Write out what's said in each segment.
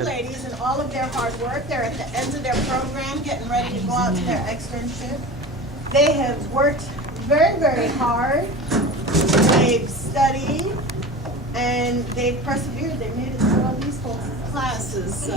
Ladies and all of their hard work. They're at the end of their program, getting ready to go out to their externship. They have worked very, very hard. They've studied and they've persevered. They made it through all these folks' classes. So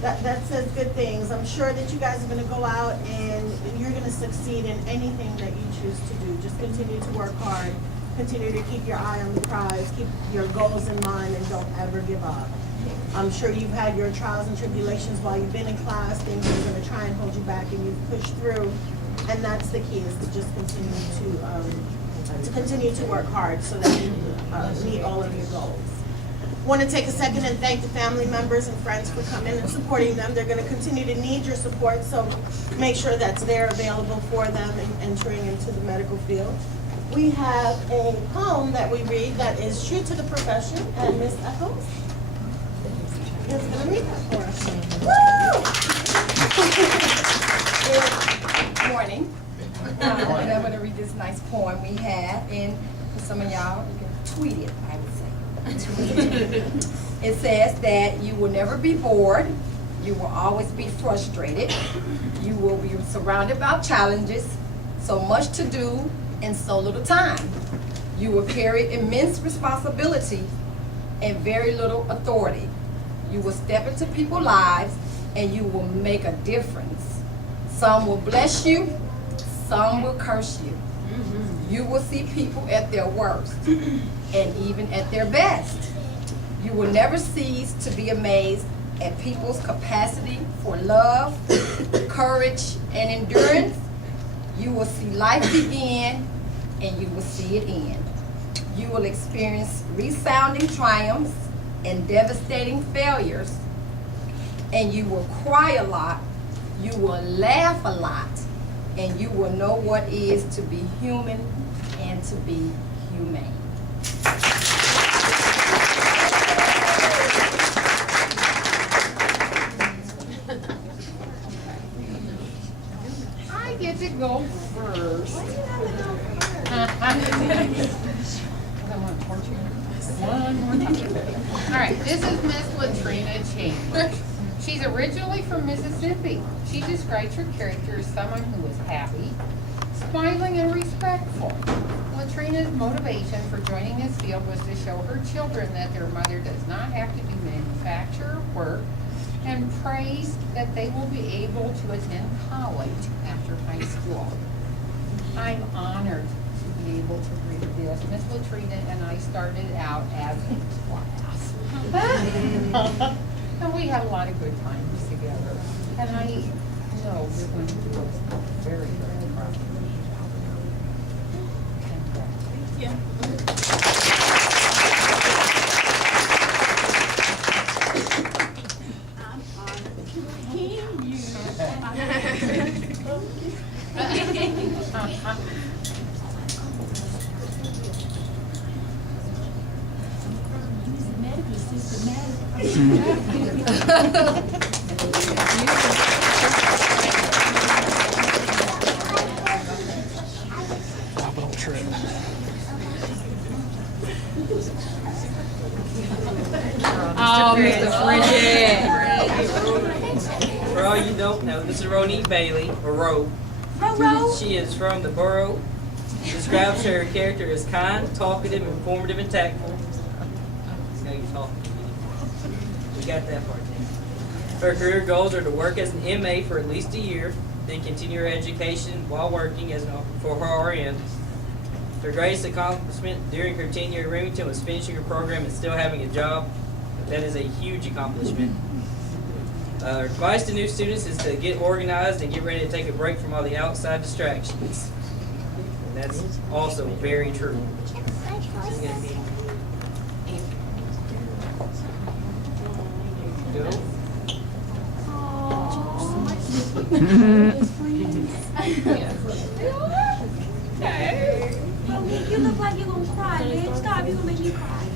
that says good things. I'm sure that you guys are going to go out and you're going to succeed in anything that you choose to do. Just continue to work hard. Continue to keep your eye on the prize. Keep your goals in mind and don't ever give up. I'm sure you've had your trials and tribulations while you've been in class, things that are going to try and hold you back, and you've pushed through. And that's the key, is to just continue to work hard so that you meet all of your goals. Want to take a second and thank the family members and friends for coming and supporting them. They're going to continue to need your support, so make sure that's there available for them in entering into the medical field. We have a poem that we read that is true to the profession, and Ms. Echols is going to read that for us. Good morning. And I'm going to read this nice poem we have, and for some of y'all, you can tweet it, I would say. It says that you will never be bored, you will always be frustrated, you will be surrounded by challenges, so much to do and so little time. You will carry immense responsibility and very little authority. You will step into people's lives and you will make a difference. Some will bless you, some will curse you. You will see people at their worst and even at their best. You will never cease to be amazed at people's capacity for love, courage, and endurance. You will see life begin and you will see it end. You will experience resounding triumphs and devastating failures, and you will cry a lot, you will laugh a lot, and you will know what it is to be human and to be humane. I get to go first. One more time. All right, this is Miss Latrina Chambers. She's originally from Mississippi. She describes her character as someone who is happy, smiling, and respectful. Latrina's motivation for joining this field was to show her children that their mother does not have to do manufacturer work, and prays that they will be able to attend college after high school. I'm honored to be able to read this. Miss Latrina and I started out as a class. And we had a lot of good times together. And I know you're going to do us very, very proud. Yeah. I'm honored to hear you. Oh, Mr. Bridget. For all you don't know, this is Ronee Bailey, or Ro. She is from the borough. Describes her character as kind, talkative, informative, and tactful. Now you're talking. We got that part. Her career goals are to work as an MA for at least a year, then continue her education while working for her RN. Her greatest accomplishment during her tenure at Remington was finishing her program and still having a job. That is a huge accomplishment. Her advice to new students is to get organized and get ready to take a break from all the outside distractions. And that's also very true. Go. You look like you're gonna cry, man. Stop, you're gonna make me cry.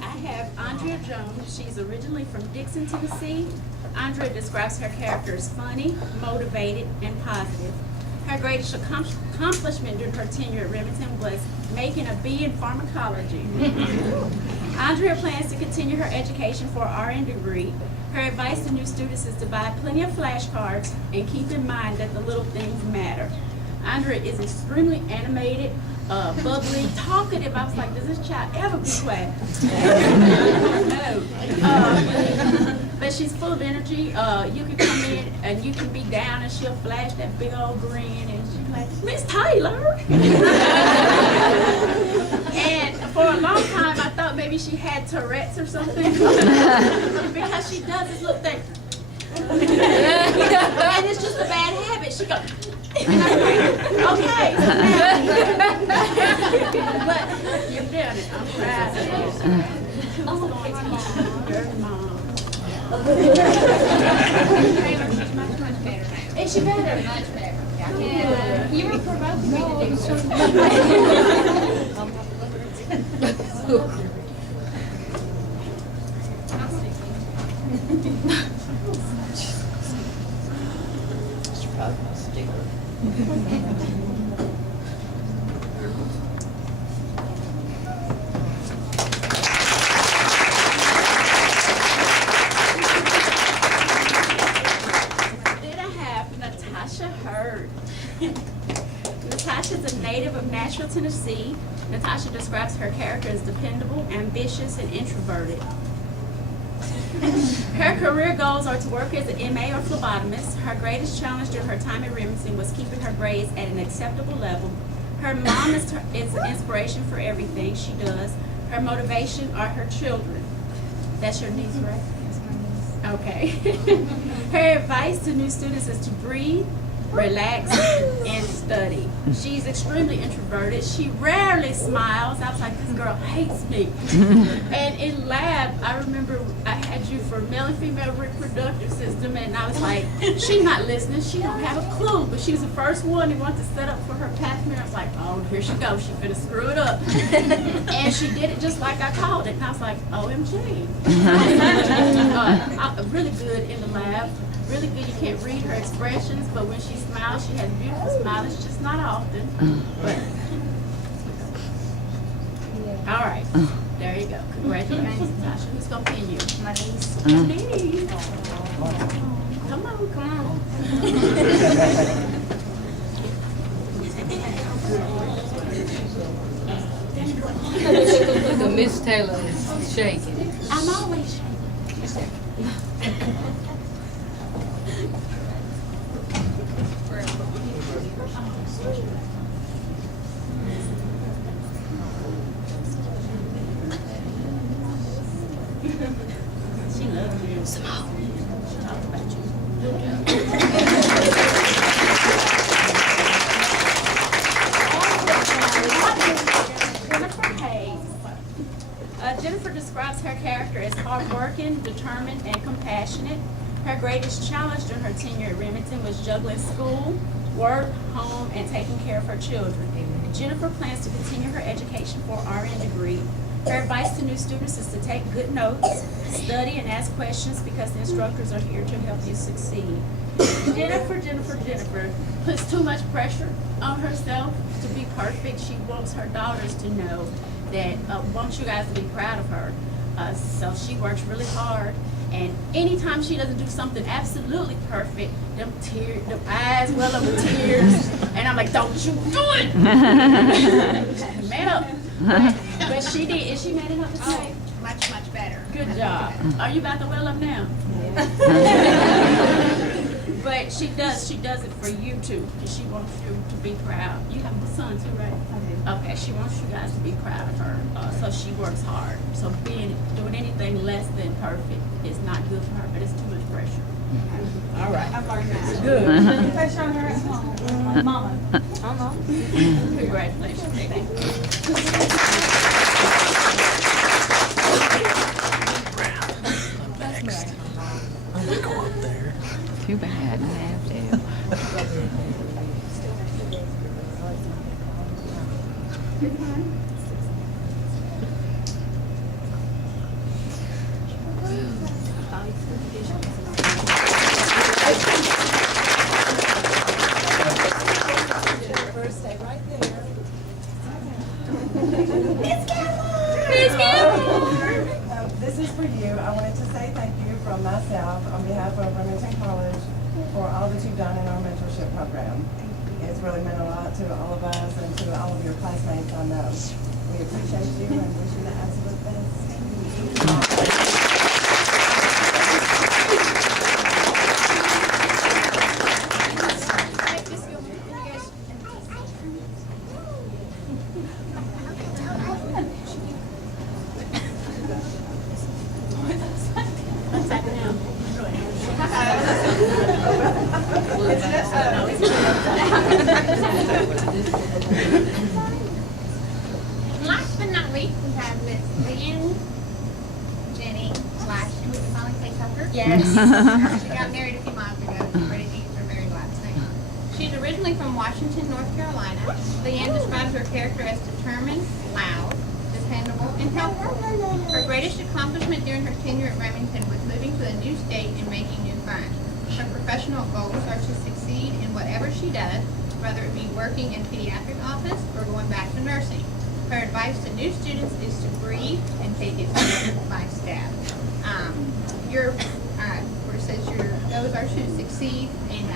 I have Andrea Jones. She's originally from Dixon, Tennessee. Andrea describes her character as funny, motivated, and positive. Her greatest accomplishment during her tenure at Remington was making a B in pharmacology. Andrea plans to continue her education for an RN degree. Her advice to new students is to buy plenty of flashcards and keep in mind that the little things matter. Andrea is extremely animated, bubbly, talkative. I was like, does this child ever be quiet? No. But she's full of energy. You can come in and you can be down and she'll flash that big old grin and she's like, Miss Taylor. And for a long time I thought maybe she had Tourette's or something because she does this little thing. And it's just a bad habit. She goes, and I'm like, okay, but you've done it. I'm proud of you. Your mom. Is she better? Much better. Yeah. You were provoking me to do something. Then I have Natasha Hurd. Natasha is a native of Nashville, Tennessee. Natasha describes her character as dependable, ambitious, and introverted. Her career goals are to work as an MA or phlebotomist. Her greatest challenge during her time at Remington was keeping her grades at an acceptable level. Her mom is an inspiration for everything she does. Her motivation are her children. That's your niece, right? That's my niece. Okay. Her advice to new students is to breathe, relax, and study. She's extremely introverted. She rarely smiles. I was like, this girl hates me. And in lab, I remember I had you for male and female reproductive system, and I was like, she's not listening. She don't have a clue. But she was the first one who wanted to set up for her path mirror. I was like, oh, here she goes. She finna screw it up. And she did it just like I called it. And I was like, OMG. Really good in the lab. Really good. You can't read her expressions, but when she smiles, she has a beautiful smile. It's just not often. But all right, there you go. Congratulations, Natasha. Who's gonna pin you? My niece. Your niece. Come on, come on. So Miss Taylor is shaking. I'm always shaking. She loves you. Simone. She talks about you. Jennifer Hayes. Jennifer describes her character as hardworking, determined, and compassionate. Her greatest challenge during her tenure at Remington was juggling school, work, home, and taking care of her children. Jennifer plans to continue her education for an RN degree. Her advice to new students is to take good notes, study, and ask questions because the instructors are here to help you succeed. Jennifer puts too much pressure on herself to be perfect. She wants her daughters to know that, wants you guys to be proud of her. So she works really hard. And anytime she doesn't do something absolutely perfect, them eyes well up with tears. And I'm like, don't you do it! Man up. But she did. Is she man enough to say? Much, much better. Good job. Are you about to well up now? But she does it for you too, because she wants you to be proud. You have a son too, right? Okay, she wants you guys to be proud of her, so she works hard. So doing anything less than perfect is not good for her, but it's too much pressure. All right. I've learned that. Good. If I show her at home, Mama. Congratulations. Thank Too bad. I have to. done in our mentorship program. It's really meant a lot to all of us and to all of your classmates, I know. We appreciate you and wish you the absolute best. Last but not least, we have Miss Leanne Jenny slash, and we can finally say Tucker. Yes. She got married a few months ago. She's ready to use her married last name. She's originally from Washington, North Carolina. Leanne describes her character as determined, loud, dependable, and helpful. Her greatest accomplishment during her tenure at Remington was moving to a new state and making new friends. Her professional goals are to succeed in whatever she does, whether it be working in pediatric office or going back to nursing. Her advice to new students is to breathe and take it step by step. Where it says your goals are to succeed and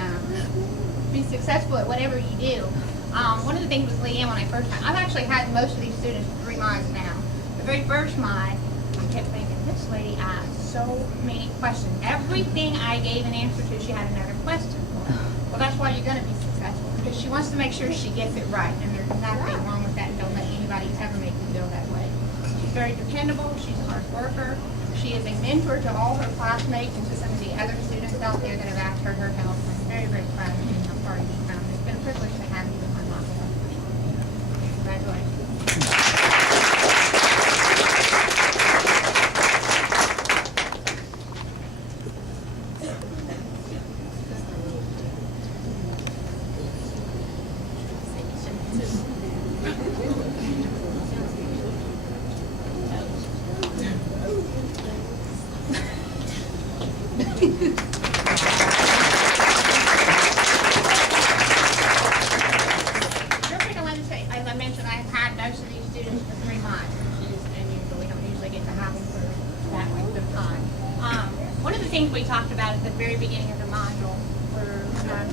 be successful at whatever you do. One of the things with Leanne when I first, I've actually had most of these students for 3 months now. The very first month, I kept thinking, this lady asked so many questions. Everything I gave an answer to, she had another question for. Well, that's why you're going to be successful, because she wants to make sure she gets it right, and there's nothing wrong with that, and don't let anybody ever make you feel that way. She's very dependable, she's a hard worker, she is a mentor to all her classmates and to some of the other students out there that have asked her help. I'm very, very proud of you and how far you've come. It's been a privilege to have you in my life. Congratulations. Real quick, I wanted to say, as I mentioned, I've had most of these students for 3 months, which is unusual. We don't usually get to have them for that length of time. One of the things we talked about at the very beginning of the module were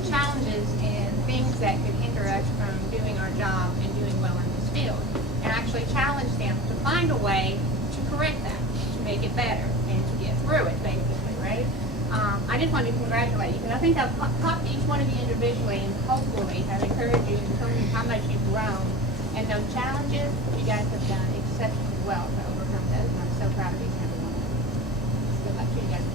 challenges and things that could hinder us from doing our job and doing well in this field. And actually challenge them to find a way to correct that, to make it better, and to get through it, basically, right? I just wanted to congratulate you, because I think I've talked to each one of you individually, and hopefully have encouraged you and told you how much you've grown. And those challenges, you guys have done exceptionally well to overcome those, and I'm so proud of each and every one of you. Good luck to you guys.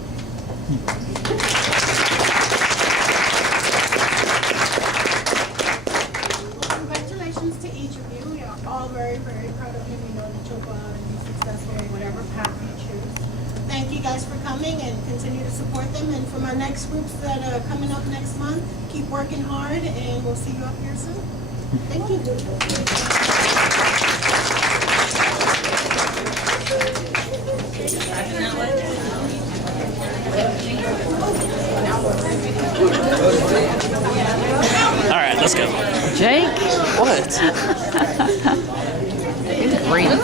Congratulations to each of you. We are all very, very proud of you. We know that you'll go out and be successful in whatever path you choose. Thank you guys for coming and continue to support them. And for my next groups that are coming up next month, keep working hard and we'll see you up here soon. Thank you. All right, let's go. Jake? What? Good grief.